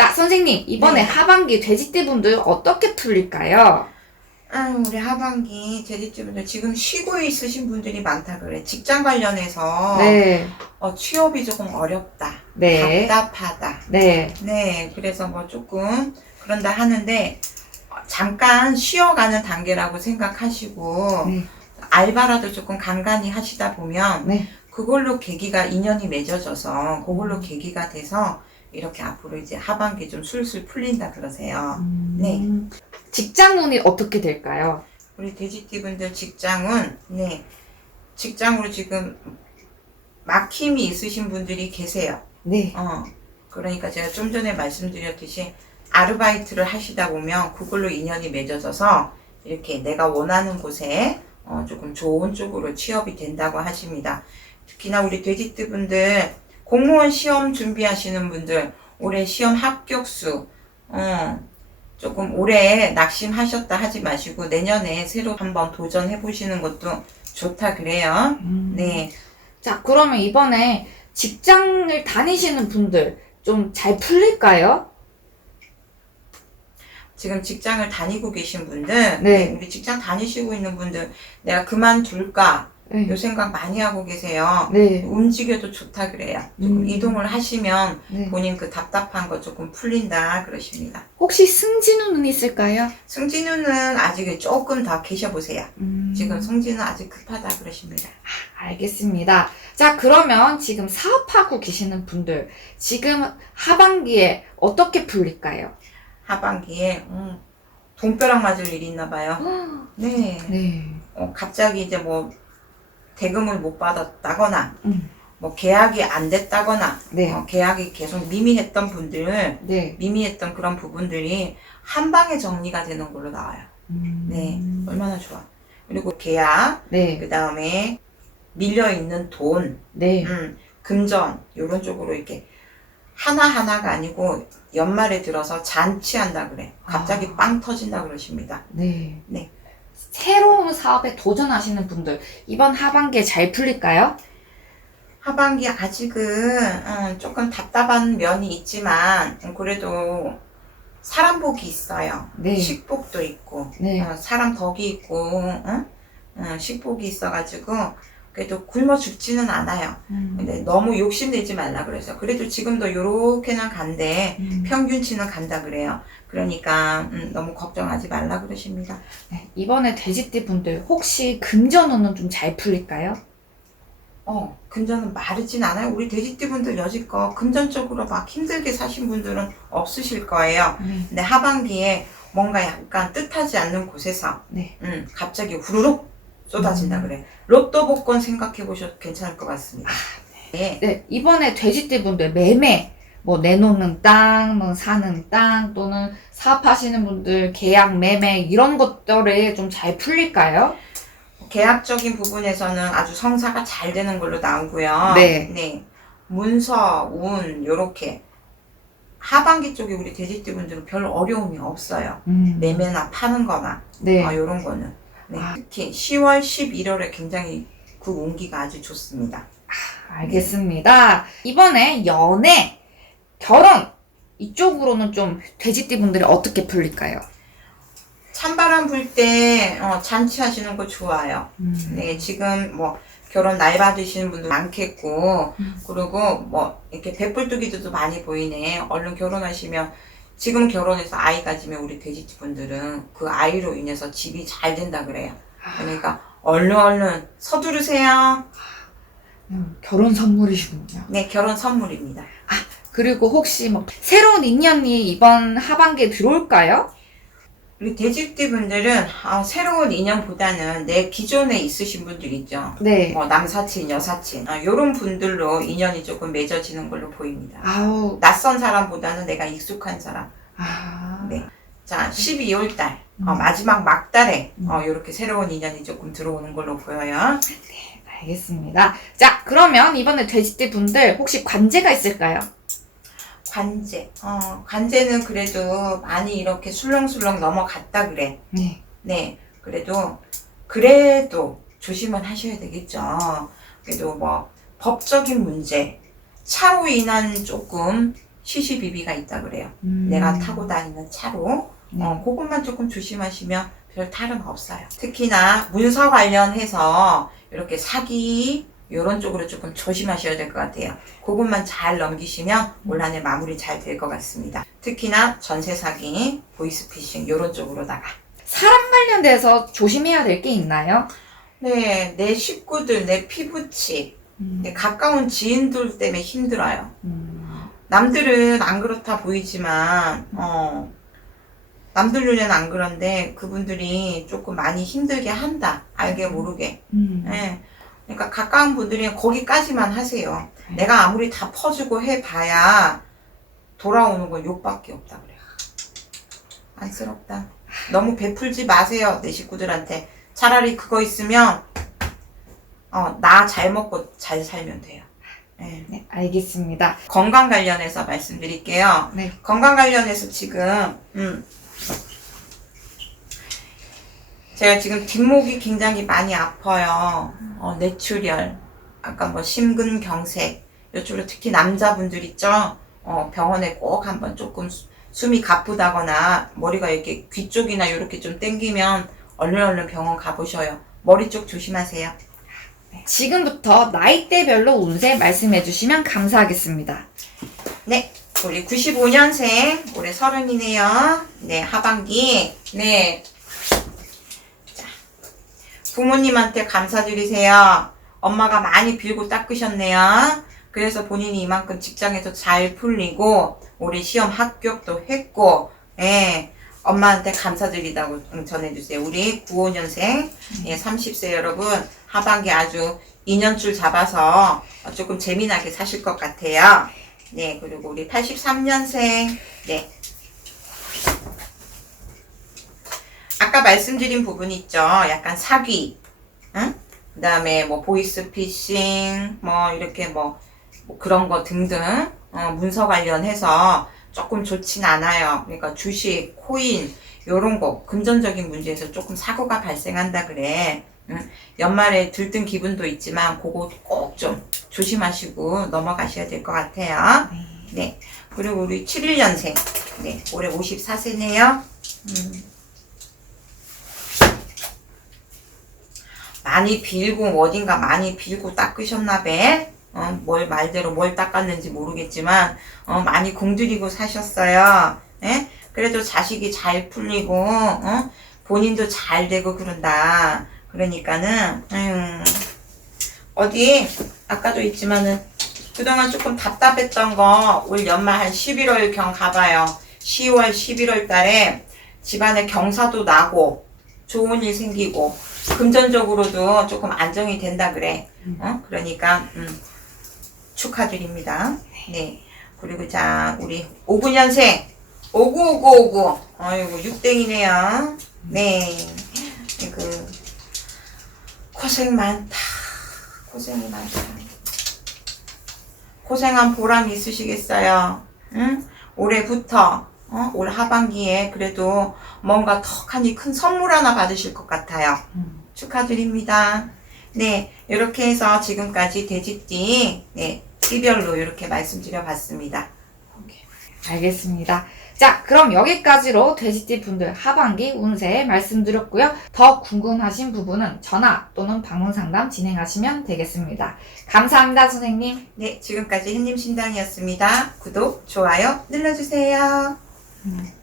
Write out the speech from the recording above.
자, 선생님, 이번에 네. 하반기 돼지띠분들 어떻게 풀릴까요? 아, 우리 하반기 제지집분들 지금 쉬고 있으신 분들이 많다 그래. 직장 관련해서 네. 어, 취업이 조금 어렵다. 네. 답답하다. 네. 네, 그래서 뭐 조금 그런다 하는데 어, 잠깐 쉬어가는 단계라고 생각하시고 네. 알바라도 조금 간간히 하시다 보면 네. 그걸로 계기가 인연이 맺어져서 그걸로 계기가 돼서 이렇게 앞으로 이제 하반기 좀 술술 풀린다 그러세요. 네. 직장운이 어떻게 될까요? 우리 돼지띠분들 직장은 네 직장으로 지금 막힘이 있으신 분들이 계세요. 네. 어 그러니까 제가 좀 전에 말씀드렸듯이 아르바이트를 하시다 보면 그걸로 인연이 맺어져서 이렇게 내가 원하는 곳에 어, 조금 좋은 쪽으로 취업이 된다고 하십니다. 특히나 우리 돼지띠분들 공무원 시험 준비하시는 분들 올해 시험 합격수 어, 조금 올해 낙심하셨다 하지 마시고 내년에 새로 한번 도전해 보시는 것도 좋다 그래요. 네. 자, 그러면 이번에 직장을 다니시는 분들 좀 잘 풀릴까요? 지금 직장을 다니고 계신 분들, 네. 우리 직장 다니시고 있는 분들, 내가 그만둘까? 네. 요 생각 많이 하고 계세요. 네. 움직여도 좋다 그래요. 조금 음. 이동을 하시면 네. 본인 그 답답한 거 조금 풀린다 그러십니다. 혹시 승진운은 있을까요? 승진우는 아직 조금 더 계셔보세요. 음. 지금 성진은 아직 급하다 그러십니다. 알겠습니다. 자, 그러면 지금 사업하고 계시는 분들, 지금 하반기에 어떻게 풀릴까요? 하반기에 음, 돈벼락 맞을 일이 있나 봐요. 네. 네. 어, 갑자기 이제 뭐 대금을 못 받았다거나 음. 뭐 계약이 안 됐다거나 네. 어, 계약이 계속 미미했던 분들 네. 미미했던 그런 부분들이 한 방에 정리가 되는 걸로 나와요. 음. 네, 얼마나 좋아. 그리고 계약, 네. 그 다음에 밀려 있는 돈, 네. 음, 금전 이런 쪽으로 이렇게 하나 하나가 아니고 연말에 들어서 잔치한다 그래. 갑자기 아. 빵 터진다 그러십니다. 네. 네. 새로운 사업에 도전하시는 분들, 이번 하반기에 잘 풀릴까요? 하반기 아직은 음, 조금 답답한 면이 있지만 음, 그래도 사람 복이 있어요. 네. 식복도 있고 네. 어, 사람 덕이 있고 응? 어, 식복이 있어가지고 그래도 굶어 죽지는 않아요. 음. 근데 너무 욕심내지 말라 그래서 그래도 지금도 요렇게는 간대 음. 평균치는 간다 그래요. 그러니까 음, 너무 걱정하지 말라 그러십니다. 네. 이번에 돼지띠 분들, 혹시 금전운은 좀 잘 풀릴까요? 어, 금전은 마르진 않아요. 우리 돼지띠 분들 여지껏 금전적으로 막 힘들게 사신 분들은 없으실 거예요. 네. 근데 하반기에 뭔가 약간 뜻하지 않는 곳에서 네. 음, 갑자기 후루룩 쏟아진다 음. 그래. 로또 복권 생각해 보셔도 괜찮을 것 같습니다. 네. 네, 이번에 돼지띠 분들 매매, 뭐 내놓는 땅, 뭐 사는 땅, 또는 사업하시는 분들 계약 매매 이런 것들에 좀 잘 풀릴까요? 계약적인 부분에서는 아주 성사가 잘 되는 걸로 나오고요. 네. 문서, 운 요렇게 하반기 쪽에 우리 돼지띠 분들은 별 어려움이 없어요. 음. 매매나 파는 거나 네. 아, 요런 거는. 네. 아. 특히 10월, 11월에 굉장히 그 운기가 아주 좋습니다. 알겠습니다. 이번에 연애, 결혼 이쪽으로는 좀 돼지띠 분들이 어떻게 풀릴까요? 찬바람 불때 어, 잔치 하시는 거 좋아요. 음. 네, 지금 뭐 결혼 날 받으시는 분도 많겠고, 음. 그리고 뭐 이렇게 배불뚝이들도 많이 보이네. 얼른 결혼하시면 지금 결혼해서 아이 가지면 우리 돼지집 분들은 그 아이로 인해서 집이 잘 된다 그래요. 그러니까 얼른 얼른 서두르세요. 음, 결혼 선물이시군요. 네, 결혼 선물입니다. 그리고 혹시 뭐 새로운 인연이 이번 하반기에 들어올까요? 우리 돼지집 분들은 아, 새로운 인연보다는 내 기존에 있으신 분들 있죠. 네. 뭐 남사친, 여사친 아, 이런 분들로 인연이 조금 맺어지는 걸로 보입니다. 아우, 낯선 사람보다는 내가 익숙한 사람. 아. 네. 자, 12월 달 음. 어, 마지막 막달에 음. 어, 이렇게 새로운 인연이 조금 들어오는 걸로 보여요. 알겠습니다. 자, 그러면 이번에 돼지띠 분들 혹시 관제가 있을까요? 관제. 어, 관제는 그래도 많이 이렇게 술렁술렁 넘어갔다 그래. 네. 네. 그래도 그래도 조심은 하셔야 되겠죠. 그래도 뭐 법적인 문제, 차로 인한 조금 72비가 있다 그래요. 음. 내가 타고 다니는 차로. 네. 어, 그것만 조금 조심하시면 별 탈은 없어요. 특히나 문서 관련해서 이렇게 사기 이런 쪽으로 조금 조심하셔야 될 것 같아요. 그것만 잘 넘기시면 올 한 해 마무리 잘 될 것 같습니다. 특히나 전세 사기, 보이스피싱 이런 쪽으로다가 사람 관련돼서 조심해야 될 게 있나요? 네, 내 식구들, 내 피부치, 음. 내 가까운 지인들 때문에 힘들어요. 음. 남들은 안 그렇다 보이지만, 어, 남들 눈에는 안 그런데 그분들이 조금 많이 힘들게 한다. 알게 모르게. 음. 예. 그러니까 가까운 분들이 거기까지만 하세요. 네. 내가 아무리 다 퍼주고 해봐야 돌아오는 건 욕밖에 없다 그래요. 안쓰럽다. 너무 베풀지 마세요 내 식구들한테. 차라리 그거 있으면 어, 나 잘 먹고 잘 살면 돼요. 예. 네, 알겠습니다. 건강 관련해서 말씀드릴게요. 네. 건강 관련해서 지금 음, 제가 지금 뒷목이 굉장히 많이 아파요. 어, 뇌출혈, 아까 뭐 심근경색, 이쪽으로 특히 남자분들 있죠. 어, 병원에 꼭 한번 조금 수- 숨이 가쁘다거나 머리가 이렇게 귀 쪽이나 이렇게 좀 땡기면 얼른 얼른 병원 가보셔요. 머리 쪽 조심하세요. 지금부터 나이대별로 운세 말씀해 주시면 감사하겠습니다. 네, 우리 95년생, 올해 서른이네요. 네, 하반기. 네. 자, 부모님한테 감사드리세요. 엄마가 많이 빌고 닦으셨네요. 그래서 본인이 이만큼 직장에서 잘 풀리고, 올해 시험 합격도 했고, 예. 엄마한테 감사드리다고 음, 전해주세요. 우리 95년생, 예, 30세 여러분, 하반기 아주 2년줄 잡아서 조금 재미나게 사실 것 같아요. 네, 그리고 우리 83년생, 네. 아까 말씀드린 부분 있죠. 약간 사기, 응? 그 다음에 뭐 보이스피싱, 뭐 이렇게 뭐, 뭐 그런 거 등등, 어, 문서 관련해서 조금 좋진 않아요. 그러니까 주식, 코인, 요런 거, 금전적인 문제에서 조금 사고가 발생한다 그래. 응? 연말에 들뜬 기분도 있지만, 그거 꼭 좀 조심하시고 넘어가셔야 될 것 같아요. 네. 그리고 우리 71년생. 네. 올해 54세네요. 음. 많이 빌고, 어딘가 많이 빌고 닦으셨나 봐. 어, 뭘 말대로 뭘 닦았는지 모르겠지만, 어, 많이 공들이고 사셨어요. 예? 그래도 자식이 잘 풀리고, 어? 본인도 잘 되고 그런다. 그러니까는, 음, 어디, 아까도 있지만은, 그동안 조금 답답했던 거, 올 연말 한 11월 경 가봐요. 10월, 11월 달에 집안에 경사도 나고, 좋은 일 생기고, 금전적으로도 조금 안정이 된다 그래. 어? 그러니까, 음, 축하드립니다. 네. 그리고 자, 우리 59년생. 595959. 아이고, 6땡이네요. 네. 그, 고생 많다. 고생이 많다. 고생한 보람이 있으시겠어요. 응? 올해부터, 어? 올 하반기에 그래도 뭔가 턱하니 큰 선물 하나 받으실 것 같아요. 음. 축하드립니다. 네, 이렇게 해서 지금까지 돼지띠, 네, 띠별로 이렇게 말씀드려 봤습니다. 알겠습니다. 자, 그럼 여기까지로 돼지띠 분들 하반기 운세 말씀드렸고요. 더 궁금하신 부분은 전화 또는 방문 상담 진행하시면 되겠습니다. 감사합니다, 선생님. 네, 지금까지 햇님 신당이었습니다. 구독, 좋아요 눌러주세요. 음.